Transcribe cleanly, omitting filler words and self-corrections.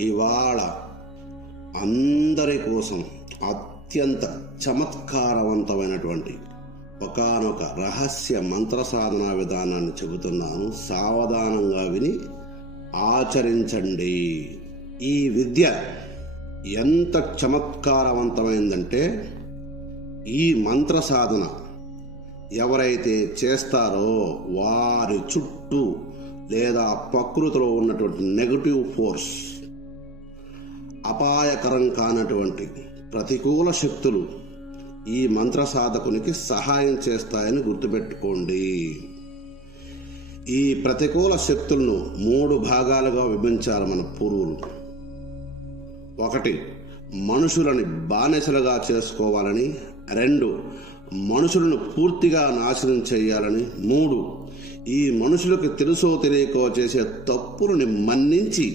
ఇవాళ అందరి కోసం అత్యంత చమత్కారవంతమైనటువంటి ఒకానొక రహస్య మంత్ర సాధనా విధానాన్ని చెబుతున్నాను. సావధానంగా విని ఆచరించండి. ఈ విద్య ఎంత చమత్కారవంతమైందంటే, ఈ మంత్ర సాధన ఎవరైతే చేస్తారో వారి చుట్టూ లేదా ప్రకృతిలో ఉన్నటువంటి నెగటివ్ ఫోర్స్, అపాయకరం కానటువంటి ప్రతికూల శక్తులు ఈ మంత్ర సాధకునికి సహాయం చేస్తాయని గుర్తుపెట్టుకోండి. ఈ ప్రతికూల శక్తులను 3 భాగాలుగా విభజించారు మన పూర్వులు. 1, మనుషులని బానిసలుగా చేసుకోవాలని. 2, మనుషులను పూర్తిగా నాశనం చేయాలని. 3, ఈ మనుషులకు తెలుసో తెలియకో చేసే తప్పులని మన్నించి